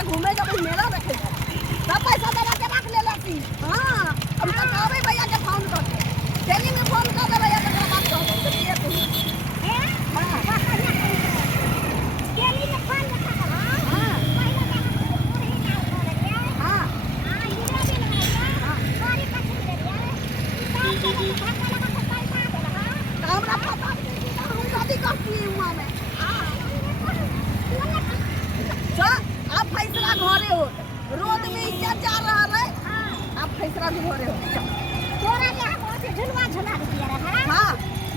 हमरा घूमे जब मेला देखे सब पैसा दे के रख ले लाती। हां हम तो कहबै भैया के फोन कर के दिल्ली में फोन कर दे भैया के बात कर दे ये तू हैं। हां दिल्ली में फोन कर। हां पहले का पूरी ना कर दिया। हां हां ये भी ना। हां सारी का छूट दे दिया सब के धक्का लगा के पैसा दे लगा हमरा पता हम शादी करती हुआ में। आप फैसला घरे हो रोड में इज्जत जा रहा है। आप फैसला घरे हो तोरा के हम ओसे झुलवा झुला दिया रहा। हां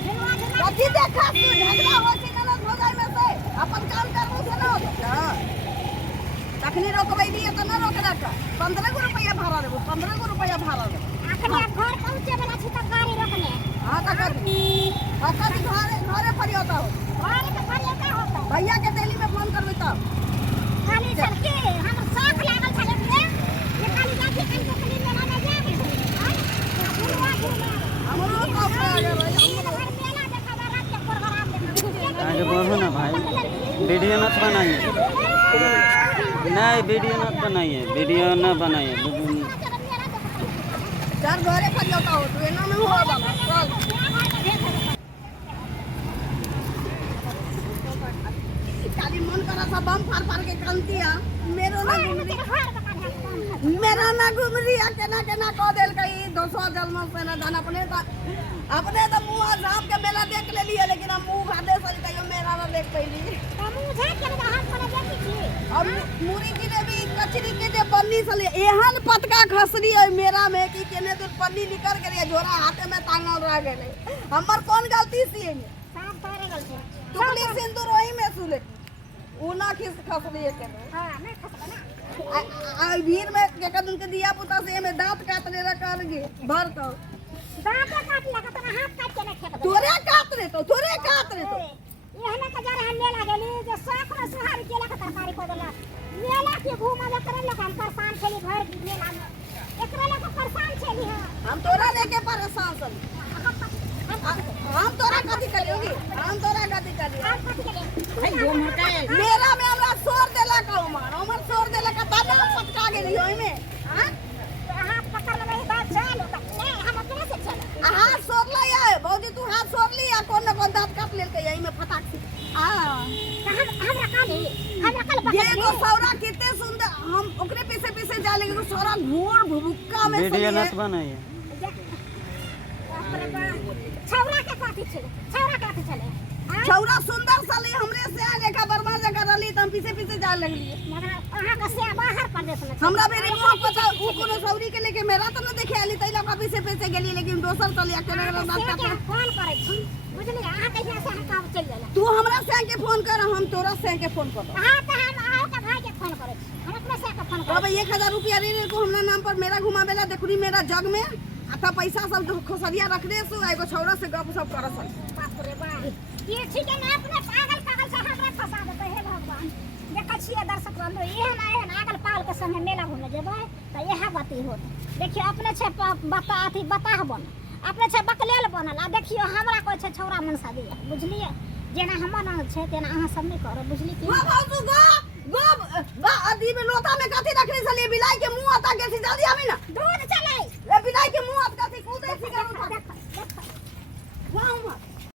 झुलवा झुला कथि देखा तू झगड़ा हो से ननद हो जाय में से अपन काम करबो से ना हो तखनी रोकबै दिए त ना रोक रख 15 रुपया भाड़ा देबो 15 रुपया भाड़ा दे अखने घर पहुंचे वाला छी त गाड़ी रोकने। हां त कथि घरे पर होता हो घरे पे पर होता भैया के दिल्ली में फोन करबै तब खाली चल के हम शौक लागल छले ये खाली जाके कहीं कहीं मेला में जाके हमरो शौक लागल भाई मेला देखा रात के प्रोग्राम देखा। आगे बोलो ना भाई वीडियो मत बनाइए नहीं वीडियो मत बनाइए वीडियो न बनाइए चार घरे पर जाता हो तो एना में हो बाबा चल खाली मन करा सब बम फाड़ के कांतिया मेरा ना घूम रिया केना केना कह देल कई 200 जन्म से ना जान अपने तो मुंह झाप के मेला देख ले लिए लेकिन हम मुंह भादे से कहियो मेरा ना देख पैली मुंह झाप के हाथ पर देखी छी और मुरी की ने भी कचरी के जे पन्नी से एहन पतका खसरी है मेरा में कि केने दूर पन्नी निकल के झोरा हाथे में टांगल रह गेले हमर कौन गलती सी है सब तोरे गलती टुकली सिंदूर ओही में सुले उना खिस खसली के। हां नहीं खसला ना आ भीड़ में के कदम के दिया पुता से में दांत काट ले कर गे भर तो दांत काट लगा तो हाथ काट के रखे तोरे काट रे तो एहना के जरा हम मेला गेली जे शौक में सुहारी केला के तरकारी को देला मेला के घूमला करे लोग हम परेशान छली घर मेला में एकरा लोग परेशान छली। हम तोरा लेके परेशान छली हम तोरा कथि करियोगी हम तोरा कथि करियो भाई जो मोटा मेरा में हमरा सोर देला का उमर सोर देला का दादा पटका गेली ओइ में। हां हाथ पकड़ ले बात चल नहीं हम अपने से चल हाथ सोर ले आए भौजी तू हाथ सोर ली आ कोन न कोन दांत काट लेल के यही में फटाक से हमरा कल पकड़ ये सौरा कितने सुंदर हम ओकरे पीछे जा लेकिन सौरा घोर भुबुक्का में वीडियो मत बनाइए छौरा के काठी चले छौरा सुंदर साली हमरे से लेखा बर्बाद जगह रली त हम पीछे जा लगली मगर अहां का से बाहर प्रदेश में हमरा बेरे मुंह पता उ कोनो सौरी के लेके मेरा त न देखे आली तैला का पीछे गेली लेकिन दोसर चली अकेले बात का फोन करे छी बुझली अहां कहिया से हम काम चल जाला तू हमरा से के फोन कर हम तोरा से के फोन कर। हां त हम आओ का भाई के फोन करे हम अपने से के फोन कर अब 1000 रुपया रे को हमरा नाम पर मेरा घुमावेला देखुरी मेरा जग में आता पैसा सब खोसरिया रख दे सो एगो छौरा से गप सब करस बाप रे बा ये ठीक है ना अपने पागल से हमरा फंसा देते हे भगवान देखा छिए दर्शक बंधु ये ना आगल पाल के संगे मेला घूमे जेबै त यह बाती होत देखियो अपने छे बताह बन अपने छे बकलेल बनल आ देखियो हमरा कोइ छे छौरा मनसा दिया बुझलिए जेना हमर न छे तेना अहाँ सब नहीं कर बुझली की बाबू गो अदी में लोटा में कथि रखनी छली बिलाई के मुंह आता गेल छी जल्दी आबी ना